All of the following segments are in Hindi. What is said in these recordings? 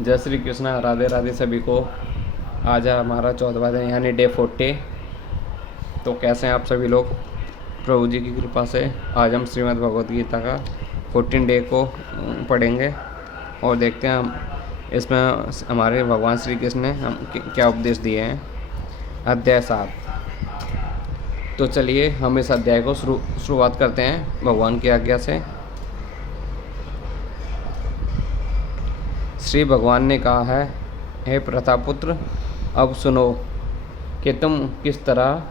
जय श्री कृष्णा, राधे राधे सभी को। आज है हमारा 14वां दिन यानी डे 40। तो कैसे हैं आप सभी लोग? प्रभु जी की कृपा से आज हम श्रीमद् भगवद गीता का 14 डे को पढ़ेंगे और देखते हैं हम इसमें हमारे भगवान श्री कृष्ण ने हम क्या उपदेश दिए हैं। अध्याय 7। तो चलिए हम इस अध्याय को शुरुआत करते हैं भगवान की आज्ञा से। श्री भगवान ने कहा है, हे प्रतापुत्र, अब सुनो कि तुम किस तरह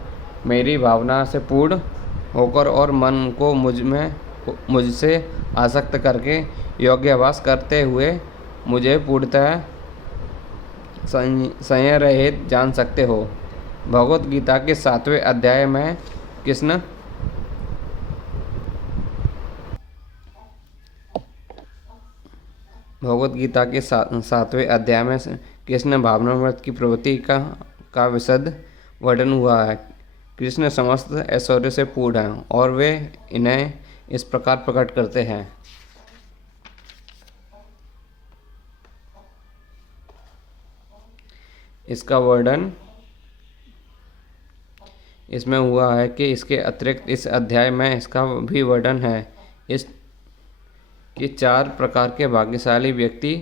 मेरी भावना से पूर्ण होकर और मन को मुझसे आसक्त करके योग्याभ्यास करते हुए मुझे पूर्णतः संयम रहित जान सकते हो। भगवत गीता के 7वें अध्याय में कृष्ण भगवत गीता के 7वें अध्याय में कृष्ण भावनामृत की प्रवृत्ति का विशद वर्णन हुआ है। कृष्ण समस्त ऐश्वर्य से पूर्ण हैं और वे इन्हें इस प्रकार प्रकट करते हैं। इसका वर्णन इसमें हुआ है कि इसके अतिरिक्त इस अध्याय में इसका भी वर्णन है इस कि 4 प्रकार के भाग्यशाली व्यक्ति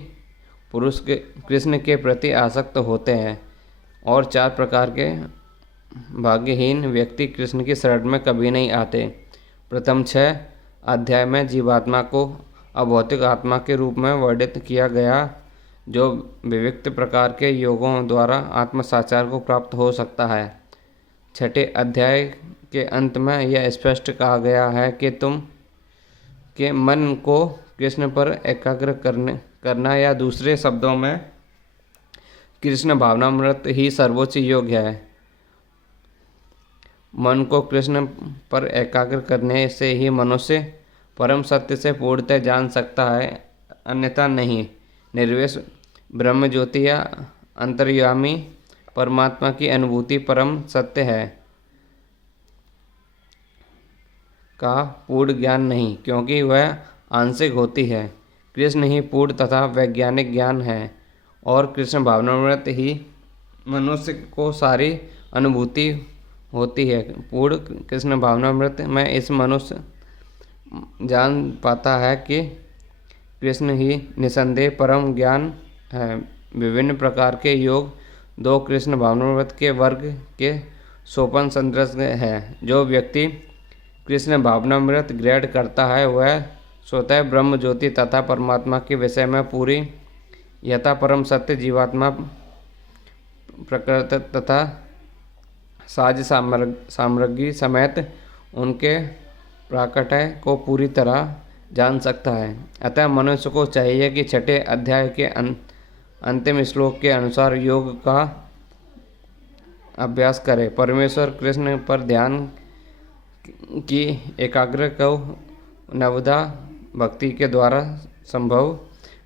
पुरुष के कृष्ण के प्रति आसक्त होते हैं और 4 प्रकार के भाग्यहीन व्यक्ति कृष्ण की शरण में कभी नहीं आते। प्रथम 6 अध्याय में जीवात्मा को अभौतिक आत्मा के रूप में वर्णित किया गया, जो विविध प्रकार के योगों द्वारा आत्म साक्षात्कार को प्राप्त हो सकता है। 6ठे अध्याय के अंत में यह स्पष्ट कहा गया है कि तुम के मन को कृष्ण पर एकाग्र करना या दूसरे शब्दों में कृष्ण भावनामृत ही सर्वोच्च योग है। मन को कृष्ण पर एकाग्र करने से ही मनुष्य परम सत्य से पूर्णतः जान सकता है, अन्यथा नहीं। निर्विशेष ब्रह्म ज्योति या अंतर्यामी परमात्मा की अनुभूति परम सत्य है का पूर्ण ज्ञान नहीं, क्योंकि वह आंशिक होती है। कृष्ण ही पूर्ण तथा वैज्ञानिक ज्ञान है और कृष्ण भावनामृत ही मनुष्य को सारी अनुभूति होती है। पूर्ण कृष्ण भावनामृत में इस मनुष्य जान पाता है कि कृष्ण ही निसंदेह परम ज्ञान है। विभिन्न प्रकार के योग 2 कृष्ण भावनामृत के वर्ग के सोपान सदृश है। जो व्यक्ति कृष्ण भावनामृत ग्रहण करता है वह स्वतः ब्रह्म ज्योति तथा परमात्मा के विषय में पूरी यथा परम सत्य जीवात्मा प्रकृति तथा साज सामग्री समेत उनके प्राकट्य को पूरी तरह जान सकता है। अतः मनुष्य को चाहिए कि 6ठे अध्याय के अंतिम श्लोक के अनुसार योग का अभ्यास करे। परमेश्वर कृष्ण पर ध्यान की एकाग्र को नवदा भक्ति के द्वारा संभव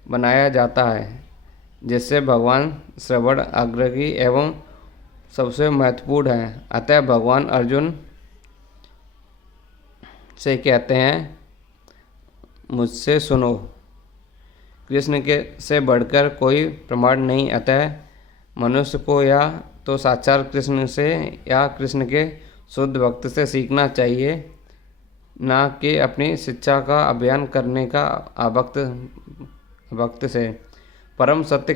बनाया जाता है, जिससे भगवान श्रवण अग्रगी एवं सबसे महत्वपूर्ण है। अतः भगवान अर्जुन से कहते हैं, मुझसे सुनो, कृष्ण के से बढ़कर कोई प्रमाण नहीं। अतः मनुष्य को या तो साक्षात कृष्ण से या कृष्ण के शुद्ध भक्त से सीखना चाहिए, ना कि अपनी शिक्षा का अभियान करने का भक्त से। परम सत्य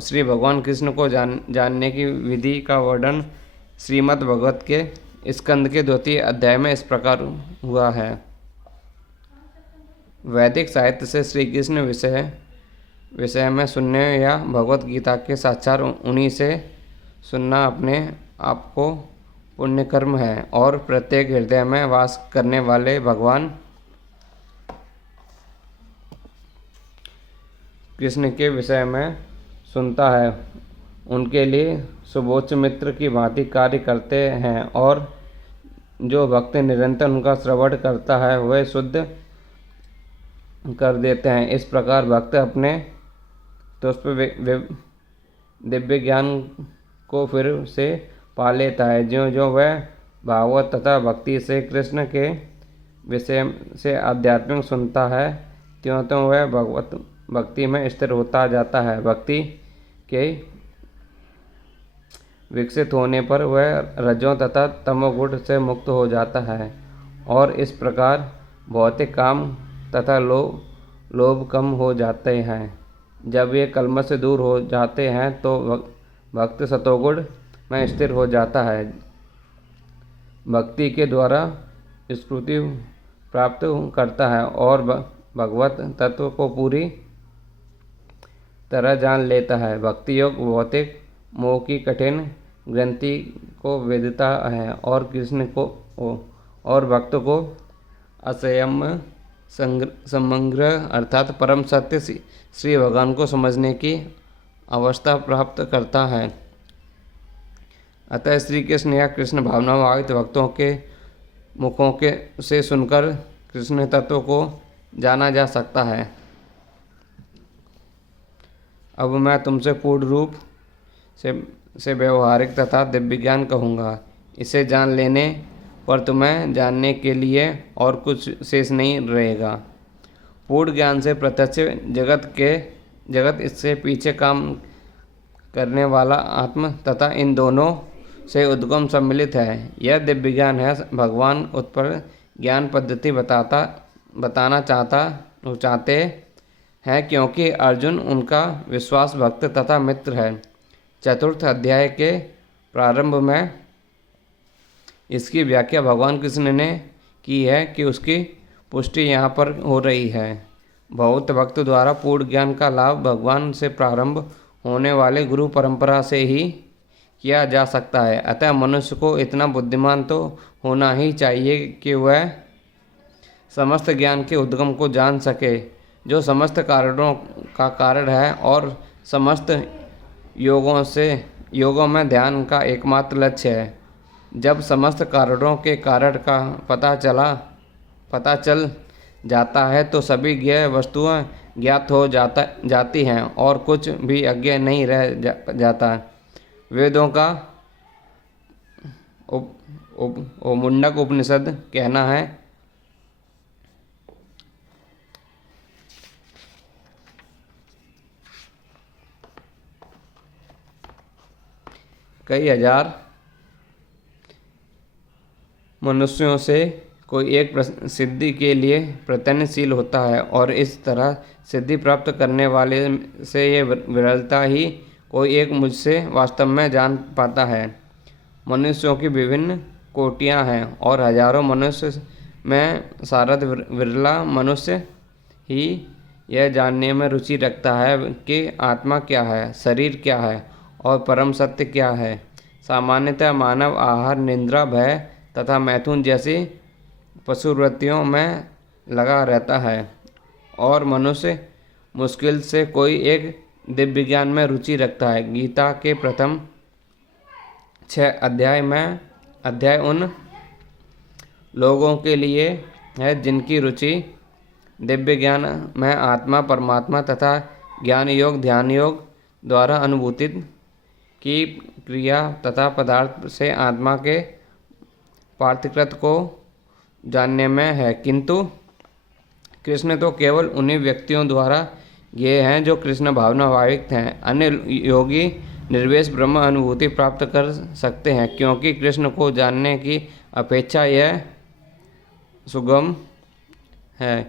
श्री भगवान कृष्ण को जानने की विधि का वर्णन श्रीमद् भगवत के स्कंद के 2वें अध्याय में इस प्रकार हुआ है। वैदिक साहित्य से श्री कृष्ण विषय में सुनने या भगवत गीता के साक्षात उन्हीं से सुनना अपने आप को पुण्य कर्म है और प्रत्येक हृदय में वास करने वाले भगवान कृष्ण के विषय में सुनता है, उनके लिए सुबोच्च मित्र की भांति कार्य करते हैं और जो भक्त निरंतर उनका श्रवण करता है वह शुद्ध कर देते हैं। इस प्रकार भक्त अपने दिव्य ज्ञान को फिर से पा लेता है। ज्यों ज्यों वह भागवत तथा भक्ति से कृष्ण के विषय से आध्यात्मिक सुनता है, त्यों त्यों वह भक्ति में स्थिर होता जाता है। भक्ति के विकसित होने पर वह रजों तथा तमोगुण से मुक्त हो जाता है और इस प्रकार भौतिक काम तथा लोभ कम हो जाते हैं। जब ये कलमश से दूर हो जाते हैं तो भक्त सतोगुण में स्थिर हो जाता है। भक्ति के द्वारा स्फूर्ति प्राप्त करता है और भगवत तत्व को पूरी तरह जान लेता है। भक्ति योग भौतिक मोह की कठिन ग्रंथि को वेदता है और कृष्ण को और भक्त को असंयम समग्र अर्थात परम सत्य श्री भगवान को समझने की अवस्था प्राप्त करता है। अतः श्री कृष्ण या कृष्ण भावनाभावित भक्तों के मुखों के से सुनकर कृष्ण तत्व को जाना जा सकता है। अब मैं तुमसे पूर्ण रूप से व्यवहारिक तथा दिव्य ज्ञान कहूँगा। इसे जान लेने पर तुम्हें जानने के लिए और कुछ शेष नहीं रहेगा। पूर्ण ज्ञान से प्रत्यक्ष जगत इससे पीछे काम करने वाला आत्म तथा इन दोनों से उद्गम सम्मिलित है। यह दिव्य ज्ञान है भगवान उत्पन्न ज्ञान पद्धति बताना चाहते हैं क्योंकि अर्जुन उनका विश्वास भक्त तथा मित्र है। चतुर्थ अध्याय के प्रारंभ में इसकी व्याख्या भगवान कृष्ण ने की है कि उसकी पुष्टि यहाँ पर हो रही है। बहुत भक्त द्वारा पूर्ण ज्ञान का लाभ भगवान से प्रारंभ होने वाले गुरु परंपरा से ही किया जा सकता है। अतः मनुष्य को इतना बुद्धिमान तो होना ही चाहिए कि वह समस्त ज्ञान के उद्गम को जान सके, जो समस्त कारणों का कारण है और समस्त योगों में ध्यान का एकमात्र लक्ष्य है। जब समस्त कारणों के कारण का पता चल जाता है तो सभी ज्ञेय वस्तुएं ज्ञात हो जाती हैं और कुछ भी अज्ञेय नहीं रह जाता। वेदों का मुंडक उपनिषद कहना है, कई हजार मनुष्यों से कोई एक सिद्धि के लिए प्रयत्नशील होता है और इस तरह सिद्धि प्राप्त करने वाले से ये विरलता ही कोई एक मुझसे वास्तव में जान पाता है। मनुष्यों की विभिन्न कोटियां हैं और हजारों मनुष्य में शारद विरला मनुष्य ही यह जानने में रुचि रखता है कि आत्मा क्या है, शरीर क्या है और परम सत्य क्या है। सामान्यतः मानव आहार, निद्रा, भय तथा मैथुन जैसी पशुवृत्तियों में लगा रहता है और मनुष्य मुश्किल से कोई एक दिव्य ज्ञान में रुचि रखता है। गीता के प्रथम 6 अध्याय उन लोगों के लिए है जिनकी रुचि दिव्य ज्ञान में आत्मा, परमात्मा तथा ज्ञान योग, ध्यान योग द्वारा अनुभूतित की क्रिया तथा पदार्थ से आत्मा के पार्थकृत को जानने में है। किंतु कृष्ण तो केवल उन्हीं व्यक्तियों द्वारा ये हैं जो कृष्ण भावनाभाविक हैं। अन्य योगी निर्वेश ब्रह्म अनुभूति प्राप्त कर सकते हैं क्योंकि कृष्ण को जानने की अपेक्षा यह सुगम है।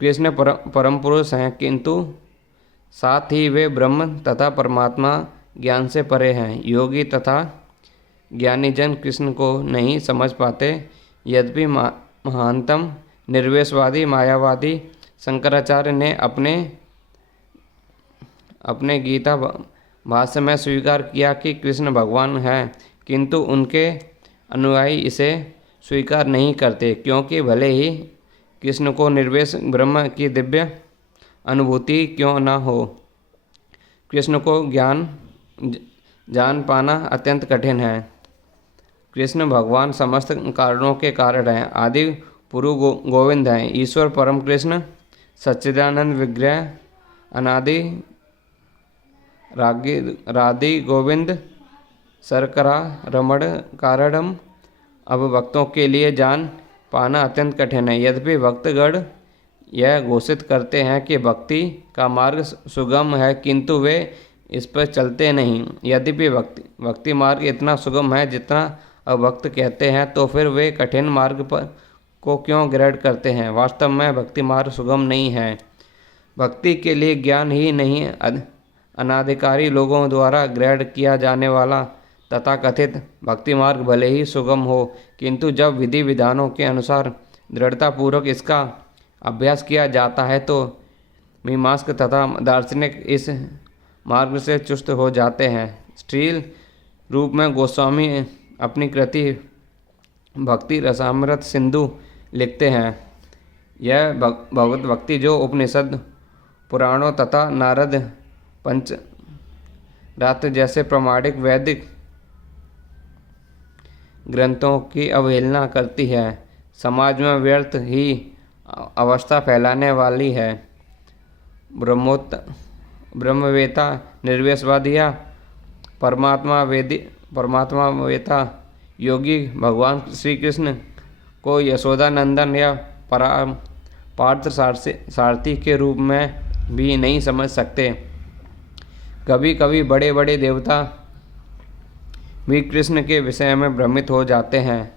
कृष्ण परम पुरुष हैं किंतु साथ ही वे ब्रह्म तथा परमात्मा ज्ञान से परे हैं। योगी तथा ज्ञानी जन कृष्ण को नहीं समझ पाते। यद्यपि महानतम निर्वेशवादी मायावादी शंकराचार्य ने अपने गीता भाष्य में स्वीकार किया कि कृष्ण भगवान है, किंतु उनके अनुयायी इसे स्वीकार नहीं करते क्योंकि भले ही कृष्ण को निर्वेश ब्रह्म की दिव्य अनुभूति क्यों न हो, कृष्ण को जान पाना अत्यंत कठिन है। कृष्ण भगवान समस्त कारणों के कारण हैं, आदि पुरु गोविंद हैं। ईश्वर परम कृष्ण सच्चिदानंद विग्रह अनादि राधि गोविंद सरकरा रमण कारणम। अब भक्तों के लिए जान पाना अत्यंत कठिन है। यद्यपि भक्तगण यह घोषित करते हैं कि भक्ति का मार्ग सुगम है, किंतु वे इस पर चलते नहीं। यद्यपि भक्ति मार्ग इतना सुगम है जितना अब भक्त कहते हैं, तो फिर वे कठिन मार्ग पर को क्यों ग्रहण करते हैं? वास्तव में भक्ति मार्ग सुगम नहीं है। भक्ति के लिए ज्ञान ही नहीं, अनाधिकारी लोगों द्वारा ग्रहण किया जाने वाला तथाकथित भक्ति मार्ग भले ही सुगम हो, किंतु जब विधि विधानों के अनुसार दृढ़तापूर्वक इसका अभ्यास किया जाता है तो मीमांसक तथा दार्शनिक इस मार्ग से चुस्त हो जाते हैं। स्टील रूप में गोस्वामी अपनी कृति भक्ति रसामृत सिंधु लिखते हैं। यह भगवत भक्ति जो उपनिषद, पुराणों तथा नारद पंचरात्र जैसे प्रमाणिक वैदिक ग्रंथों की अवहेलना करती है, समाज में व्यर्थ ही अवस्था फैलाने वाली है। ब्रह्मवेता निर्वेशवादी या परमात्मावेता योगी भगवान श्री कृष्ण को यशोदानंदन या पार्थ सारथी के रूप में भी नहीं समझ सकते। कभी कभी बड़े बड़े देवता भी कृष्ण के विषय में भ्रमित हो जाते हैं।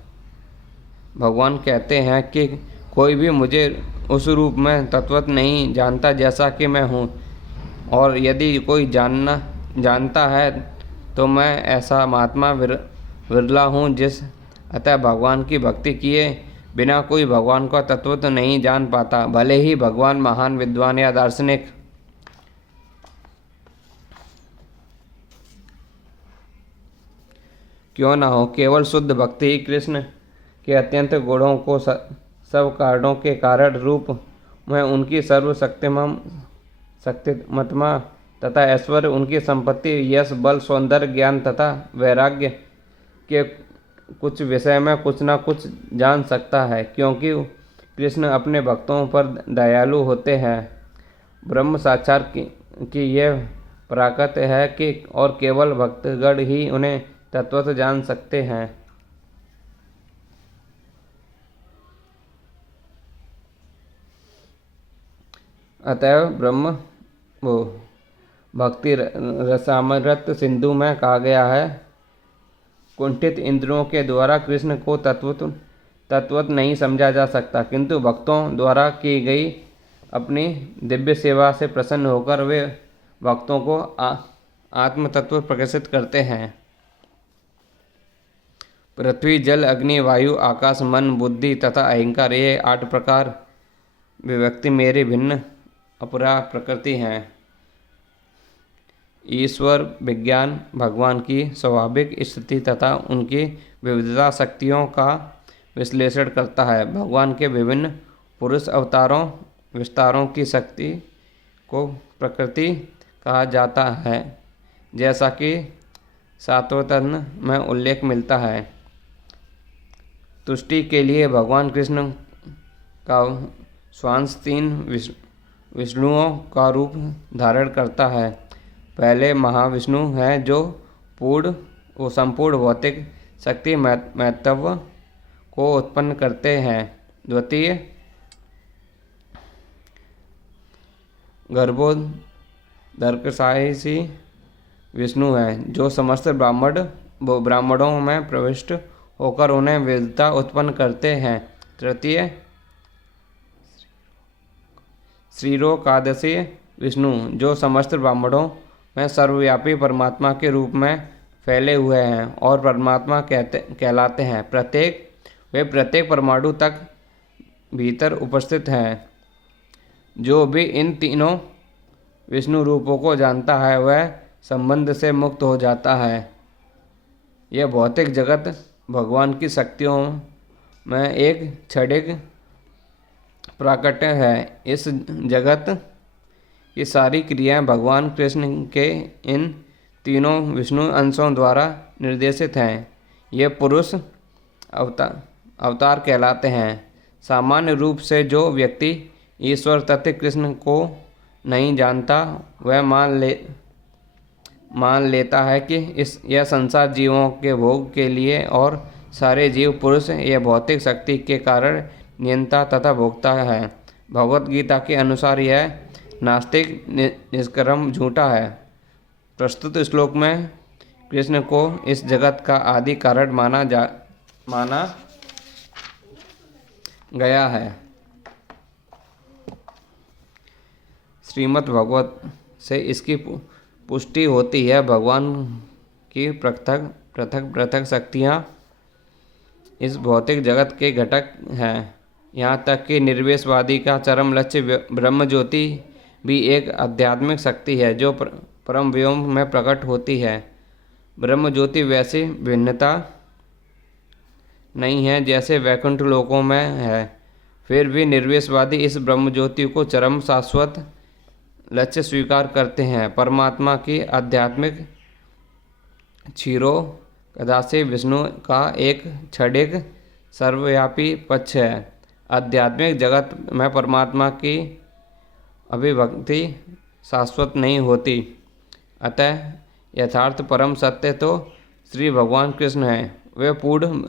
भगवान कहते हैं कि कोई भी मुझे उस रूप में तत्वत नहीं जानता जैसा कि मैं हूँ, और यदि कोई जानता है तो मैं ऐसा महात्मा विरला हूँ जिस अतः भगवान की भक्ति किए बिना कोई भगवान का तत्व तो नहीं जान पाता, भले ही भगवान महान विद्वान या दार्शनिक क्यों न हो। केवल शुद्ध भक्ति ही कृष्ण के अत्यंत गुणों को सब कारणों के कारण रूप में उनकी शक्तिमत्मा तथा ऐश्वर्य, उनकी संपत्ति, यश, बल, सौंदर्य, ज्ञान तथा वैराग्य के कुछ विषय में कुछ न कुछ जान सकता है, क्योंकि कृष्ण अपने भक्तों पर दयालु होते हैं। ब्रह्म साक्षात की यह प्राकृत है कि और केवल भक्तगण ही उन्हें तत्वतः जान सकते हैं। अतएव भक्ति रसामृत सिंधु में कहा गया है, कुंठित इंद्रियों के द्वारा कृष्ण को तत्वत नहीं समझा जा सकता, किंतु भक्तों द्वारा की गई अपनी दिव्य सेवा से प्रसन्न होकर वे भक्तों को आत्म तत्व प्रकाशित करते हैं। पृथ्वी, जल, अग्नि, वायु, आकाश, मन, बुद्धि तथा अहंकार, ये 8 प्रकार विभक्ति मेरी भिन्न अपरा प्रकृति हैं। ईश्वर विज्ञान भगवान की स्वाभाविक स्थिति तथा उनकी विविधता शक्तियों का विश्लेषण करता है। भगवान के विभिन्न पुरुष अवतारों विस्तारों की शक्ति को प्रकृति कहा जाता है, जैसा कि सातवतन में उल्लेख मिलता है। तुष्टि के लिए भगवान कृष्ण का श्वास 3 विष्णुओं का रूप धारण करता है। पहले महाविष्णु हैं जो संपूर्ण भौतिक शक्ति महत्व को उत्पन्न करते हैं। द्वितीय गर्भोदर्कशायी विष्णु हैं जो समस्त ब्राह्मणों में प्रविष्ट होकर उन्हें विविधता उत्पन्न करते हैं। तृतीय श्रीरोकादशी विष्णु जो समस्त ब्राह्मणों में सर्वव्यापी परमात्मा के रूप में फैले हुए हैं और परमात्मा कहलाते हैं। वे प्रत्येक परमाणु तक भीतर उपस्थित हैं। जो भी इन तीनों विष्णु रूपों को जानता है वह संबंध से मुक्त हो जाता है। यह भौतिक जगत भगवान की शक्तियों में एक क्षणिक प्राकट्य है। इस जगत की सारी क्रियाएं भगवान कृष्ण के इन तीनों विष्णु अंशों द्वारा निर्देशित हैं। ये पुरुष अवतार कहलाते हैं। सामान्य रूप से जो व्यक्ति ईश्वर तत्व कृष्ण को नहीं जानता वह मान लेता है कि यह संसार जीवों के भोग के लिए और सारे जीव पुरुष यह भौतिक शक्ति के कारण नियंता तथा भोक्ता है। भगवत गीता के अनुसार यह नास्तिक निष्कर्म झूठा है। प्रस्तुत श्लोक में कृष्ण को इस जगत का आदि कारण माना गया है। श्रीमद् भागवत से इसकी पुष्टि होती है। भगवान की पृथक शक्तियाँ इस भौतिक जगत के घटक हैं। यहाँ तक कि निर्विशेषवादी का चरम लक्ष्य ब्रह्म ज्योति भी एक आध्यात्मिक शक्ति है जो परम व्योम में प्रकट होती है। ब्रह्म ज्योति वैसी भिन्नता नहीं है जैसे वैकुंठ लोकों में है। फिर भी निर्विशेषवादी इस ब्रह्म ज्योति को चरम शाश्वत लक्ष्य स्वीकार करते हैं। परमात्मा की आध्यात्मिक क्षीरो कदासे विष्णु का एक क्षणिक सर्वव्यापी पक्ष है। आध्यात्मिक जगत में परमात्मा की अभिव्यक्ति शाश्वत नहीं होती। अतः यथार्थ परम सत्य तो श्री भगवान कृष्ण हैं। वे पूर्ण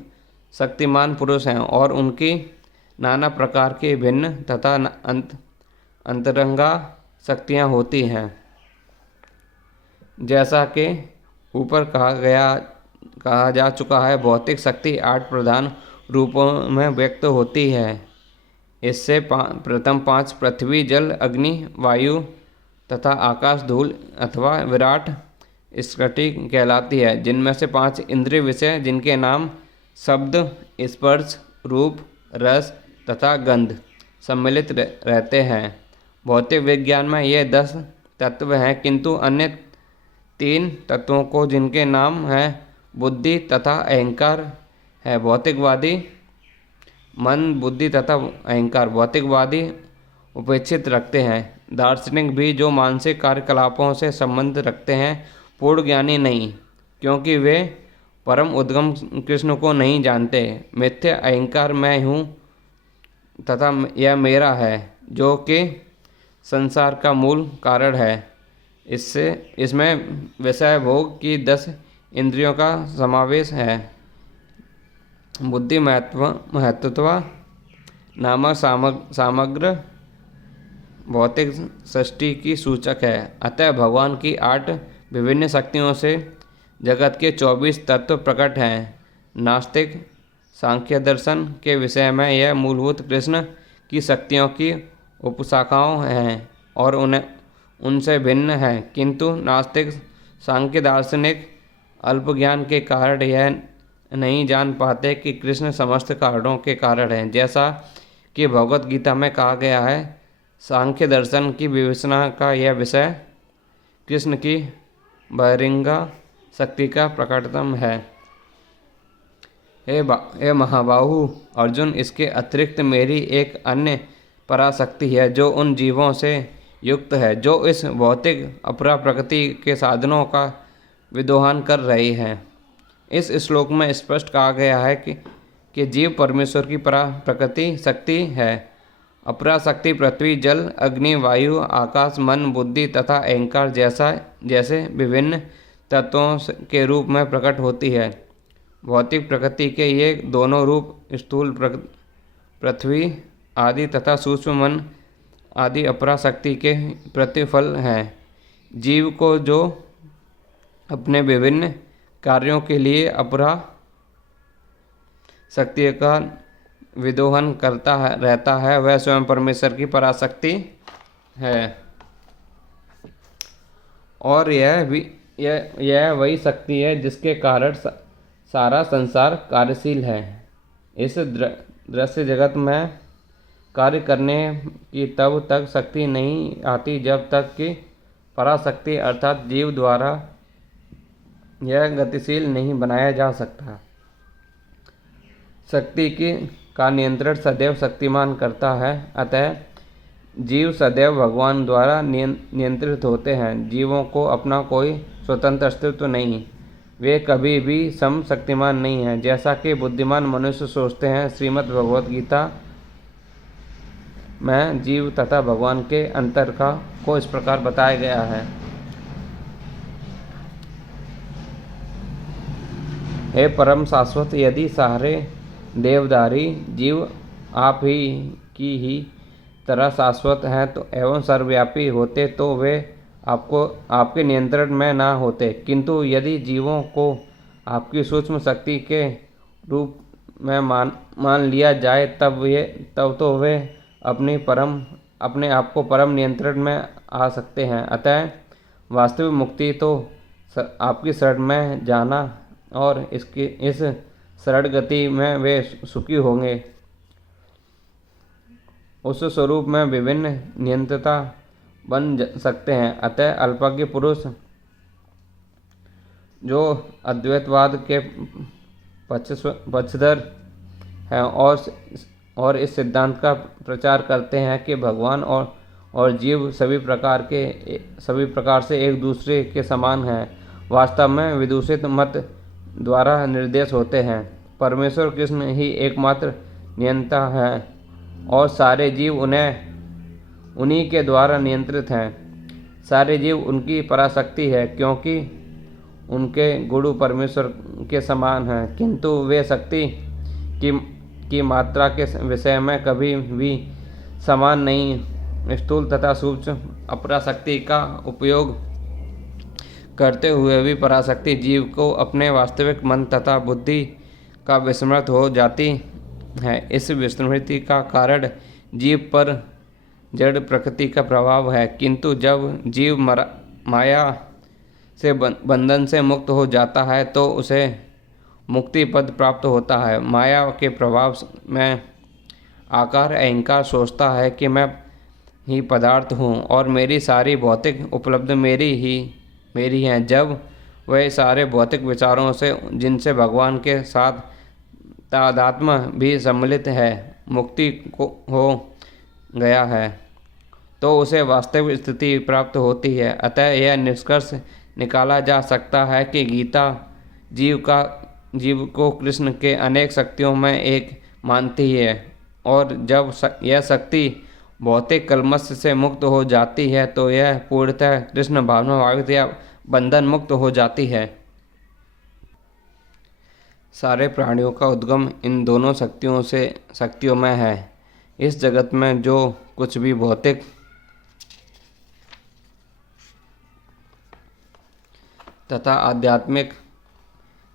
शक्तिमान पुरुष हैं और उनकी नाना प्रकार की भिन्न तथा अंतरंगा शक्तियाँ होती हैं। जैसा कि ऊपर कहा जा चुका है, भौतिक शक्ति 8 प्रधान रूपों में व्यक्त होती है। इससे प्रथम 5 पृथ्वी, जल, अग्नि, वायु तथा आकाश, धूल अथवा विराट स्फटिक कहलाती है, जिनमें से 5 इंद्रिय विषय जिनके नाम शब्द, स्पर्श, रूप, रस तथा गंध सम्मिलित रहते हैं। भौतिक विज्ञान में ये 10 तत्व हैं, किंतु अन्य 3 तत्वों को जिनके नाम हैं बुद्धि तथा अहंकार है। भौतिकवादी मन, बुद्धि तथा अहंकार भौतिकवादी उपेक्षित रखते हैं। दार्शनिक भी जो मानसिक कार्यकलापों से संबंध रखते हैं पूर्ण ज्ञानी नहीं, क्योंकि वे परम उद्गम कृष्ण को नहीं जानते। मिथ्या अहंकार मैं हूँ तथा यह मेरा है, जो कि संसार का मूल कारण है। इसमें विषय भोग की 10 इंद्रियों का समावेश है। बुद्धि महत्त्व नामक सामग्र भौतिक सृष्टि की सूचक है। अतः भगवान की 8 विभिन्न शक्तियों से जगत के 24 तत्व प्रकट हैं। नास्तिक सांख्य दर्शन के विषय में यह मूलभूत कृष्ण की शक्तियों की उपशाखाओं हैं और उनसे भिन्न है, किंतु नास्तिक सांख्य दार्शनिक अल्पज्ञान के कारण यह नहीं जान पाते कि कृष्ण समस्त कारणों के कारण हैं। जैसा कि भगवत गीता में कहा गया है, सांख्य दर्शन की विवेचना का यह विषय कृष्ण की बहिरंगा शक्ति का प्रकटतम है। हे महाबाहु अर्जुन, इसके अतिरिक्त मेरी एक अन्य पराशक्ति है जो उन जीवों से युक्त है जो इस भौतिक अपरा प्रकृति के साधनों का विद्रोहन कर रही हैं। इस श्लोक में स्पष्ट कहा गया है कि जीव परमेश्वर की परा प्रकृति शक्ति है। अपरा शक्ति पृथ्वी, जल, अग्नि, वायु, आकाश, मन, बुद्धि तथा अहंकार जैसे विभिन्न तत्वों के रूप में प्रकट होती है। भौतिक प्रकृति के ये दोनों रूप स्थूल पृथ्वी आदि तथा सूक्ष्म मन आदि अपरा शक्ति के प्रतिफल हैं। जीव को जो अपने विभिन्न कार्यों के लिए अपरा शक्ति का विदोहन करता रहता है, वह स्वयं परमेश्वर की पराशक्ति है। और यह वही शक्ति है जिसके कारण सारा संसार कार्यशील है। इस दृश्य जगत में कार्य करने की तब तक शक्ति नहीं आती जब तक कि पराशक्ति अर्थात जीव द्वारा यह गतिशील नहीं बनाया जा सकता। शक्ति का नियंत्रण सदैव शक्तिमान करता है, अतः जीव सदैव भगवान द्वारा नियंत्रित होते हैं। जीवों को अपना कोई स्वतंत्र अस्तित्व नहीं, वे कभी भी शक्तिमान नहीं हैं, जैसा कि बुद्धिमान मनुष्य सोचते हैं। श्रीमद् भगवद गीता में जीव तथा भगवान के अंतर को इस प्रकार बताया गया है। हे परम शाश्वत, यदि सारे देवदारी जीव आप ही की ही तरह शाश्वत हैं तो एवं सर्वव्यापी होते तो वे आपके नियंत्रण में ना होते, किंतु यदि जीवों को आपकी सूक्ष्म शक्ति के रूप में मान लिया जाए तब तो वे अपने आप को परम नियंत्रण में आ सकते हैं। अतः वास्तविक मुक्ति तो आपकी शरण में जाना और इस शरण गति में वे सुखी होंगे। उस स्वरूप में विभिन्न नियंत्रता बन सकते हैं। अतः अल्पज्ञ पुरुष जो अद्वैतवाद के पक्षधर हैं और इस सिद्धांत का प्रचार करते हैं कि भगवान और जीव सभी प्रकार से एक दूसरे के समान हैं, वास्तव में विदूषित मत द्वारा निर्देश होते हैं। परमेश्वर कृष्ण ही एकमात्र नियंता है और सारे जीव उन्हीं के द्वारा नियंत्रित हैं। सारे जीव उनकी पराशक्ति है, क्योंकि उनके गुरु परमेश्वर के समान हैं, किंतु वे शक्ति की मात्रा के विषय में कभी भी समान नहीं। स्थूल तथा सूक्ष्म अपराशक्ति का उपयोग करते हुए भी पराशक्ति जीव को अपने वास्तविक मन तथा बुद्धि का विस्मृत हो जाती है। इस विस्मृति का कारण जीव पर जड़ प्रकृति का प्रभाव है, किंतु जब जीव माया से बंधन से मुक्त हो जाता है तो उसे मुक्ति पद प्राप्त होता है। माया के प्रभाव में आकार अहंकार सोचता है कि मैं ही पदार्थ हूँ और मेरी सारी भौतिक उपलब्धि मेरी हैं। जब वह सारे भौतिक विचारों से जिनसे भगवान के साथ तादात्म्य भी सम्मिलित है मुक्ति को हो गया है, तो उसे वास्तविक स्थिति प्राप्त होती है। अतः यह निष्कर्ष निकाला जा सकता है कि गीता जीव को कृष्ण के अनेक शक्तियों में एक मानती है, और जब यह शक्ति भौतिक कल्मश से मुक्त हो जाती है तो यह पूर्णतः कृष्ण भावनावाहित या बंधन मुक्त हो जाती है। सारे प्राणियों का उद्गम इन दोनों शक्तियों में है। इस जगत में जो कुछ भी भौतिक तथा आध्यात्मिक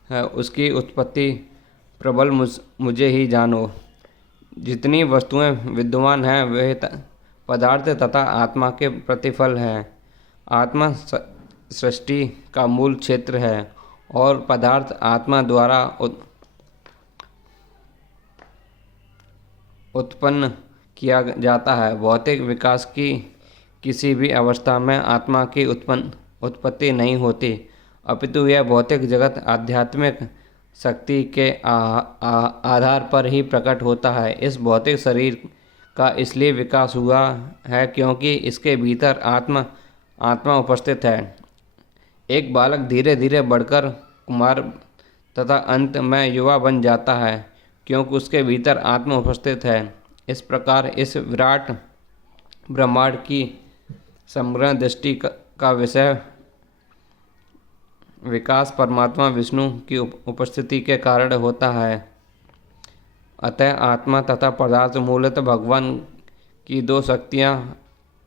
है उसकी उत्पत्ति प्रबल मुझे ही जानो। जितनी वस्तुएं विद्यमान हैं वे पदार्थ तथा आत्मा के प्रतिफल हैं। आत्मा सृष्टि का मूल क्षेत्र है और पदार्थ आत्मा द्वारा उत्पन्न किया जाता है। भौतिक विकास की किसी भी अवस्था में आत्मा की उत्पत्ति नहीं होती, अपितु यह भौतिक जगत आध्यात्मिक शक्ति के आधार पर ही प्रकट होता है। इस भौतिक शरीर का इसलिए विकास हुआ है क्योंकि इसके भीतर आत्मा उपस्थित है। एक बालक धीरे धीरे बढ़कर कुमार तथा अंत में युवा बन जाता है क्योंकि उसके भीतर आत्मा उपस्थित है। इस प्रकार इस विराट ब्रह्मांड की समग्र दृष्टि का विषय विकास परमात्मा विष्णु की उपस्थिति के कारण होता है। अतः आत्मा तथा पदार्थ मूलतः भगवान की दो शक्तियाँ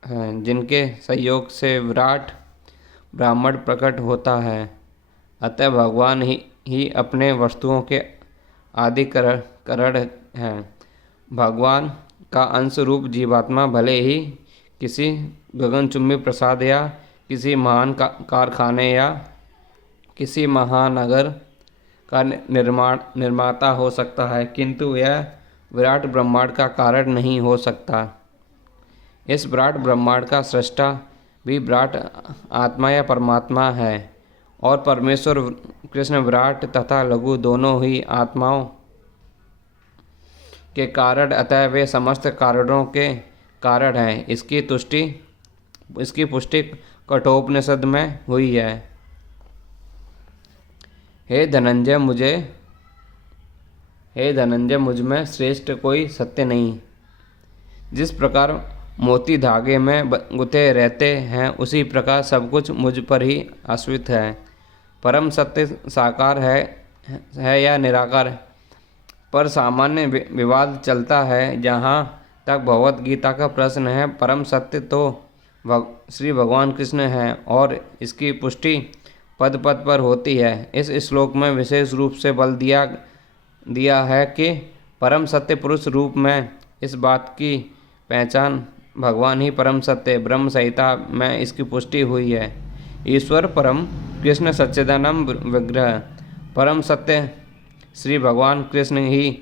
हैं जिनके सहयोग से विराट ब्रह्मांड प्रकट होता है। अतः भगवान ही अपने वस्तुओं के आदि कारण हैं। भगवान का अंश रूप जीवात्मा भले ही किसी गगनचुंबी प्रसाद या किसी महान कारखाने या किसी महानगर का निर्माता हो सकता है, किंतु यह विराट ब्रह्मांड का कारण नहीं हो सकता। इस विराट ब्रह्मांड का सृष्टा भी विराट आत्मा या परमात्मा है और परमेश्वर कृष्ण विराट तथा लघु दोनों ही आत्माओं के कारण, अतः वे समस्त कारणों के कारण हैं। इसकी पुष्टि कठोपनिषद में हुई है। हे धनंजय मुझ में श्रेष्ठ कोई सत्य नहीं। जिस प्रकार मोती धागे में गुथे रहते हैं उसी प्रकार सब कुछ मुझ पर ही आश्रित है। परम सत्य साकार है या निराकार पर सामान्य विवाद चलता है। जहाँ तक भगवत गीता का प्रश्न है। परम सत्य तो श्री भगवान कृष्ण हैं और इसकी पुष्टि पद पद पर होती है। इस श्लोक में विशेष रूप से बल दिया है कि परम सत्य पुरुष रूप में इस बात की पहचान भगवान ही परम सत्य ब्रह्म संहिता में इसकी पुष्टि हुई है। ईश्वर परम कृष्ण सच्चिदानंद विग्रह परम सत्य श्री भगवान कृष्ण ही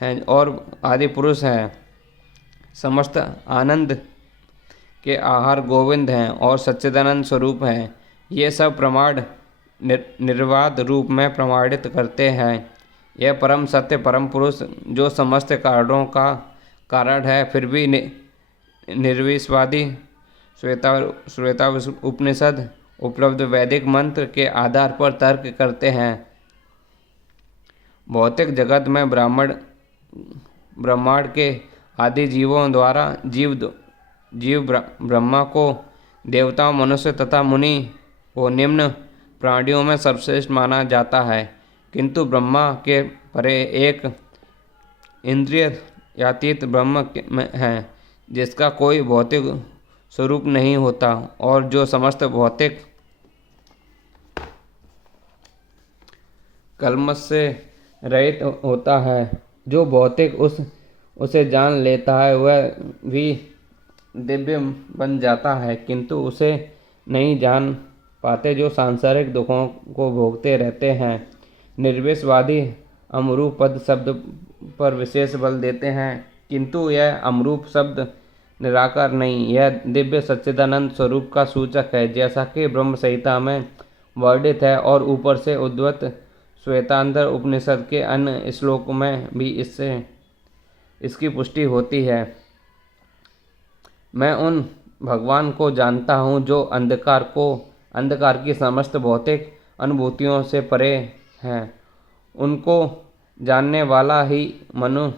हैं और आदि पुरुष हैं। समस्त आनंद के आहार गोविंद हैं और सच्चिदानंद स्वरूप हैं। ये सब प्रमाण निर्वाद रूप में प्रमाणित करते हैं। यह परम सत्य परम पुरुष जो समस्त कारणों का कारण है, फिर भी निर्विश्वादी श्वेता उपनिषद उपलब्ध वैदिक मंत्र के आधार पर तर्क करते हैं। भौतिक जगत में ब्रह्मांड के आदि जीवों द्वारा जीव ब्रह्मा को, देवताओं, मनुष्य तथा मुनि को निम्न प्राणियों में सर्वश्रेष्ठ माना जाता है, किंतु ब्रह्मा के परे एक इंद्रियातीत ब्रह्म है जिसका कोई भौतिक स्वरूप नहीं होता और जो समस्त भौतिक कल्मश से रहित होता है। जो भौतिक उसे जान लेता है वह भी दिव्य बन जाता है, किंतु उसे नहीं जान पाते जो सांसारिक दुखों को भोगते रहते हैं। निर्विशवादी अमरूप पद शब्द पर विशेष बल देते हैं, किंतु यह अमरूप शब्द निराकार नहीं, यह दिव्य सच्चिदानंद स्वरूप का सूचक है, जैसा कि ब्रह्म संहिता में वर्णित है और ऊपर से उद्धृत श्वेतांतर उपनिषद के अन्य श्लोक में भी इसकी पुष्टि होती है। मैं उन भगवान को जानता हूँ जो अंधकार की समस्त भौतिक अनुभूतियों से परे हैं। उनको जानने वाला ही मनु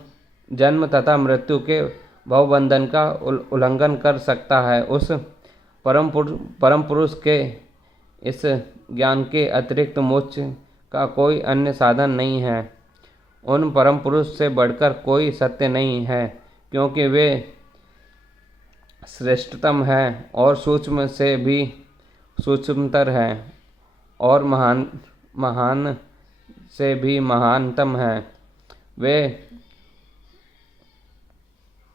जन्म तथा मृत्यु के भवबंधन का उल्लंघन कर सकता है। उस परम पुरुष के इस ज्ञान के अतिरिक्त मोक्ष का कोई अन्य साधन नहीं है। उन परम पुरुष से बढ़कर कोई सत्य नहीं है, क्योंकि वे श्रेष्ठतम है और सूक्ष्म से भी सूक्ष्मतर है और महान से भी महानतम है।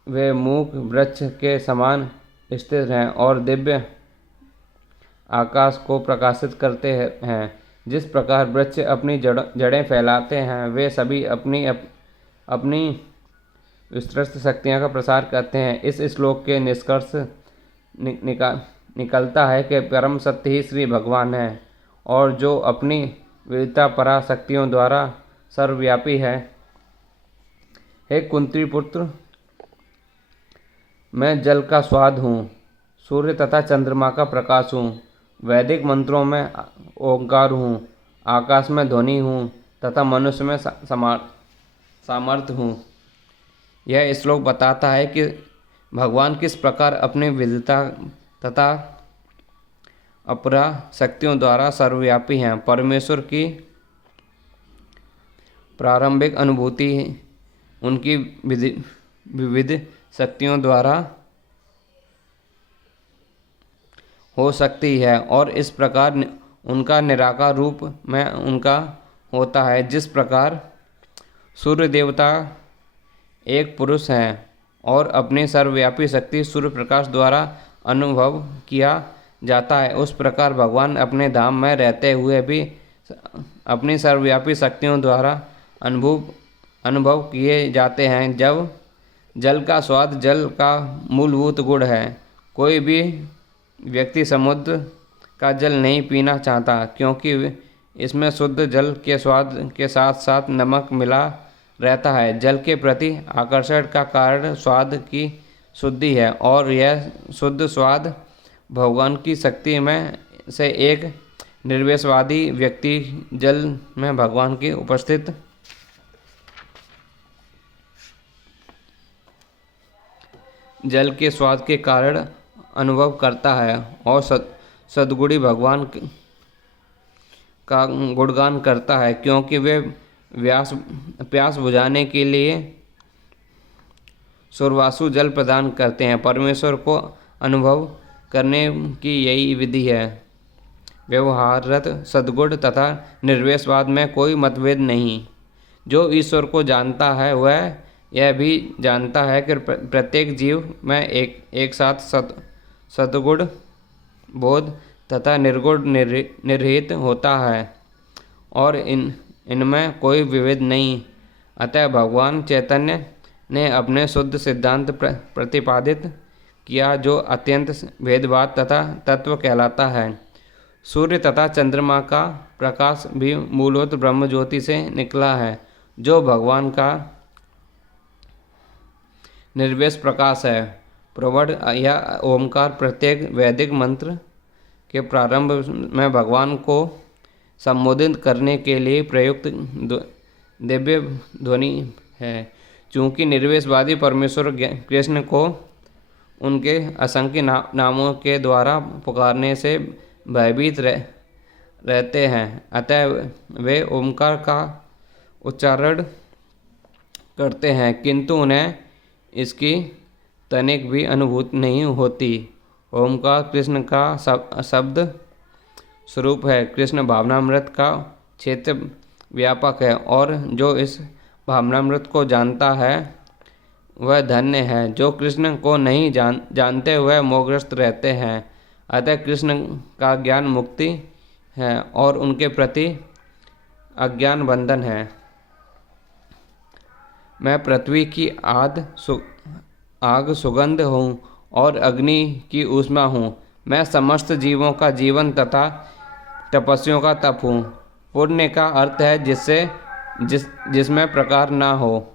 वे मूक वृक्ष के समान स्थिर हैं और दिव्य आकाश को प्रकाशित करते हैं। जिस प्रकार वृक्ष अपनी जड़ें फैलाते हैं, वे सभी अपनी विस्तृत शक्तियों का प्रसार करते हैं। इस श्लोक के निष्कर्ष निकलता है कि परम सत्य ही श्री भगवान है और जो अपनी विविधता परा शक्तियों द्वारा सर्वव्यापी है। हे कुंती पुत्र, मैं जल का स्वाद हूँ, सूर्य तथा चंद्रमा का प्रकाश हूँ, वैदिक मंत्रों में ओंकार हूँ, आकाश में ध्वनि हूँ तथा मनुष्य में सामर्थ्य हूँ। यह श्लोक बताता है कि भगवान किस प्रकार अपनी विविधता तथा अपरा शक्तियों द्वारा सर्वव्यापी हैं। परमेश्वर की प्रारंभिक अनुभूति उनकी विविध शक्तियों द्वारा हो सकती है और इस प्रकार उनका निराकार रूप में उनका होता है। जिस प्रकार सूर्य देवता एक पुरुष हैं और अपनी सर्वव्यापी शक्ति सूर्य प्रकाश द्वारा अनुभव किया जाता है, उस प्रकार भगवान अपने धाम में रहते हुए भी अपनी सर्वव्यापी शक्तियों द्वारा अनुभव किए जाते हैं। जब जल का स्वाद जल का मूलभूत गुण है। कोई भी व्यक्ति समुद्र का जल नहीं पीना चाहता, क्योंकि इसमें शुद्ध जल के स्वाद के साथ साथ नमक मिला रहता है। जल के प्रति आकर्षण का कारण स्वाद की शुद्धि है और यह शुद्ध स्वाद भगवान की शक्ति में से एक निर्विशवादी व्यक्ति जल में भगवान की उपस्थित जल के स्वाद के कारण अनुभव करता है और सद्गुणी भगवान का गुणगान करता है, क्योंकि वे प्यास बुझाने के लिए सुरवासु जल प्रदान करते हैं। परमेश्वर को अनुभव करने की यही विधि है। व्यवहारत सद्गुण तथा निर्वेशवाद में कोई मतभेद नहीं। जो ईश्वर को जानता है वह यह भी जानता है कि प्रत्येक जीव में एक साथ सद्गुण बोध तथा निर्गुण निरहित होता है और इनमें कोई विभेद नहीं। अतः भगवान चैतन्य ने अपने शुद्ध सिद्धांत प्रतिपादित किया जो अत्यंत भेदभाव तथा तत्व कहलाता है। सूर्य तथा चंद्रमा का प्रकाश भी मूलतः ब्रह्म ज्योति से निकला है जो भगवान का निर्वेश प्रकाश है। प्रवड या ओमकार प्रत्येक वैदिक मंत्र के प्रारंभ में भगवान को संबोधित करने के लिए प्रयुक्त दिव्य ध्वनि है। चूँकि निर्वेशवादी परमेश्वर कृष्ण को उनके असंख्य नामों के द्वारा पुकारने से भयभीत रहते हैं, अतः वे ओमकार का उच्चारण करते हैं किंतु उन्हें इसकी तनिक भी अनुभूति नहीं होती। ओमकार कृष्ण का शब्द स्वरूप है। कृष्ण भावनामृत का क्षेत्र व्यापक है और जो इस भावनामृत को जानता है वह धन्य है। जो कृष्ण को नहीं जानते वह मोहग्रस्त रहते हैं। अतः कृष्ण का ज्ञान मुक्ति है और उनके प्रति अज्ञान बंधन है। मैं पृथ्वी की आग सुगंध हूँ और अग्नि की ऊष्मा हूँ। मैं समस्त जीवों का जीवन तथा तपस्वियों का तप हूँ। पुण्य का अर्थ है जिसमें प्रकार ना हो।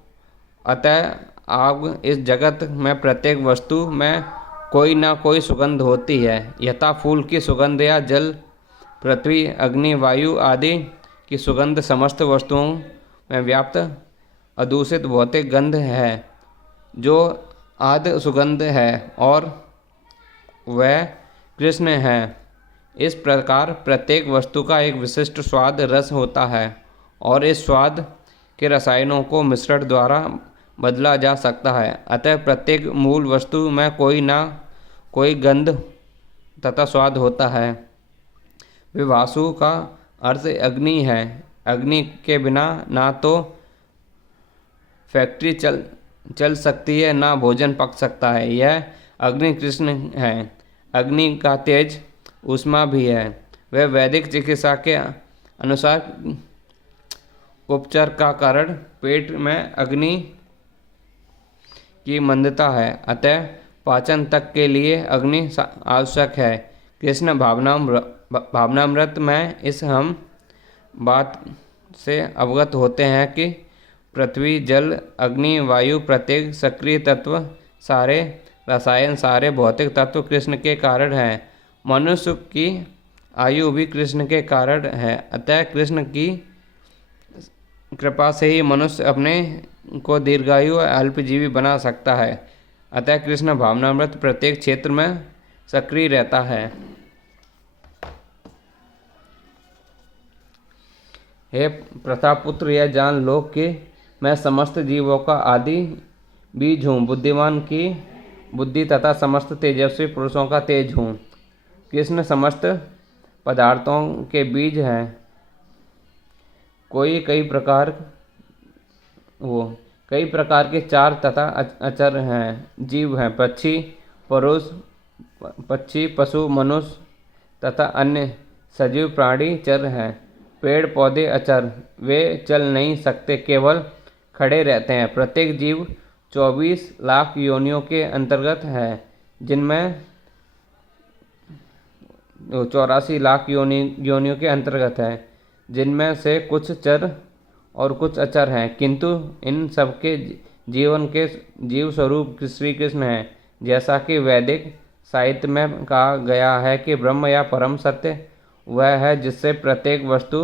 अतः आग इस जगत में प्रत्येक वस्तु में कोई ना कोई सुगंध होती है। यथा फूल की सुगंध या जल, पृथ्वी, अग्नि, वायु आदि की सुगंध समस्त वस्तुओं में व्याप्त अदूषित भौतिक गंध है जो आद्य सुगंध है और वह कृष्ण है। इस प्रकार प्रत्येक वस्तु का एक विशिष्ट स्वाद रस होता है और इस स्वाद के रसायनों को मिश्रण द्वारा बदला जा सकता है। अतः प्रत्येक मूल वस्तु में कोई ना कोई गंध तथा स्वाद होता है। विभासु का अर्थ अग्नि है। अग्नि के बिना ना तो फैक्ट्री चल सकती है ना भोजन पक सकता है। यह अग्नि कृष्ण है। अग्नि का तेज ऊष्मा भी है। वह वैदिक चिकित्सा के अनुसार उपचार का कारण पेट में अग्नि की मंदता है, अतः पाचन तक के लिए अग्नि आवश्यक है। कृष्ण भावनामृत में इस हम बात से अवगत होते हैं कि पृथ्वी, जल, अग्नि, वायु प्रत्येक सक्रिय तत्व, सारे रसायन, सारे भौतिक तत्व कृष्ण के कारण हैं। मनुष्य की आयु भी कृष्ण के कारण है। अतः कृष्ण की कृपा से ही मनुष्य अपने को दीर्घायु और अल्पजीवी बना सकता है। अतः कृष्ण भावनामृत प्रत्येक क्षेत्र में सक्रिय रहता है। हे प्रतापुत्र, यह जान लो कि मैं समस्त जीवों का आदि बीज हूँ। बुद्धिमान की बुद्धि तथा समस्त तेजस्वी पुरुषों का तेज हूँ। कृष्ण समस्त पदार्थों के बीज हैं। कई प्रकार के चार तथा अचर हैं, जीव हैं। पक्षी, पशु, मनुष्य तथा अन्य सजीव प्राणी चर हैं। पेड़ पौधे अचर, वे चल नहीं सकते, केवल खड़े रहते हैं। प्रत्येक जीव 24 लाख योनियों के अंतर्गत है, जिनमें 84 लाख योनियों के अंतर्गत है, जिनमें से कुछ चर और कुछ अचर हैं, किंतु इन सबके जीवन के जीव स्वरूप श्री कृष्ण हैं। जैसा कि वैदिक साहित्य में कहा गया है कि ब्रह्म या परम सत्य वह है जिससे प्रत्येक वस्तु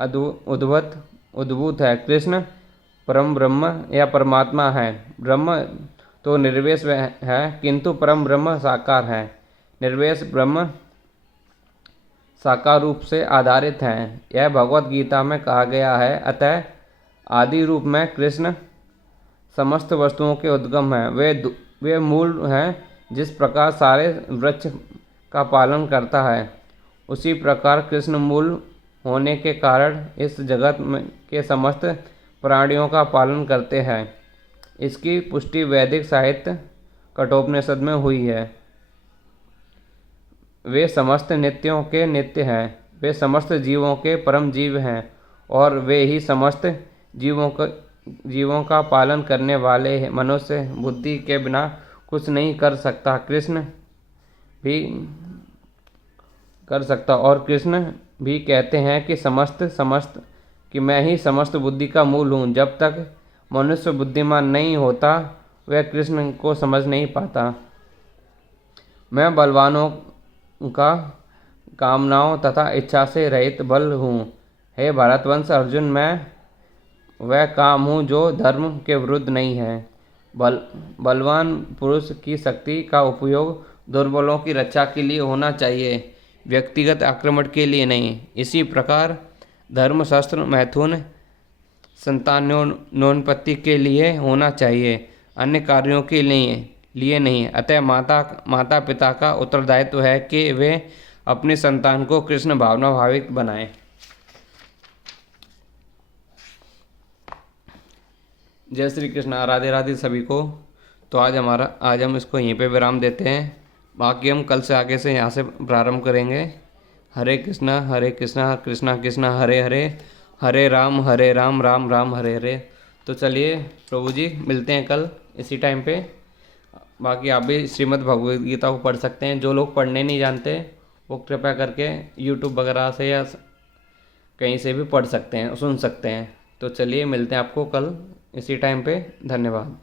उद्भूत है। कृष्ण परम ब्रह्म या परमात्मा है। ब्रह्म तो निर्वेश है किंतु परम ब्रह्म साकार है। निर्वेश ब्रह्म साकार रूप से आधारित हैं। यह भगवत गीता में कहा गया है। अतः आदि रूप में कृष्ण समस्त वस्तुओं के उद्गम हैं। वे मूल हैं। जिस प्रकार सारे वृक्ष का पालन करता है, उसी प्रकार कृष्ण मूल होने के कारण इस जगत में के समस्त प्राणियों का पालन करते हैं। इसकी पुष्टि वैदिक साहित्य कठोपनिषद में हुई है। वे समस्त नित्यों के नित्य हैं। वे समस्त जीवों के परम जीव हैं और वे ही समस्त जीवों का पालन करने वाले हैं। मनुष्य बुद्धि के बिना कुछ नहीं कर सकता। कृष्ण भी कर सकता और कृष्ण भी कहते हैं कि मैं ही समस्त बुद्धि का मूल हूँ। जब तक मनुष्य बुद्धिमान नहीं होता, वह कृष्ण को समझ नहीं पाता। मैं बलवानों का कामनाओं तथा इच्छा से रहित बल हूँ। हे भारतवंश अर्जुन, मैं वह काम हूँ जो धर्म के विरुद्ध नहीं है। बलवान पुरुष की शक्ति का उपयोग दुर्बलों की रक्षा के लिए होना चाहिए, व्यक्तिगत आक्रमण के लिए नहीं। इसी प्रकार धर्मशास्त्र मैथुन संतानोन्पत्ति के लिए होना चाहिए, अन्य कार्यों के लिए नहीं। अतः माता पिता का उत्तरदायित्व है कि वे अपनी संतान को कृष्ण भावना भावित बनाएं। जय श्री कृष्ण। राधे राधे सभी को। तो आज हम इसको यहीं पे विराम देते हैं। बाकी हम कल से आगे से यहाँ से प्रारंभ करेंगे। हरे कृष्णा कृष्णा कृष्णा हरे हरे, हरे राम राम राम हरे हरे। तो चलिए प्रभु जी, मिलते हैं कल इसी टाइम पे। बाकी आप भी श्रीमद् भगवद गीता को पढ़ सकते हैं। जो लोग पढ़ने नहीं जानते वो कृपया करके यूट्यूब वगैरह से या कहीं से भी पढ़ सकते हैं, सुन सकते हैं। तो चलिए मिलते हैं आपको कल इसी टाइम पे। धन्यवाद।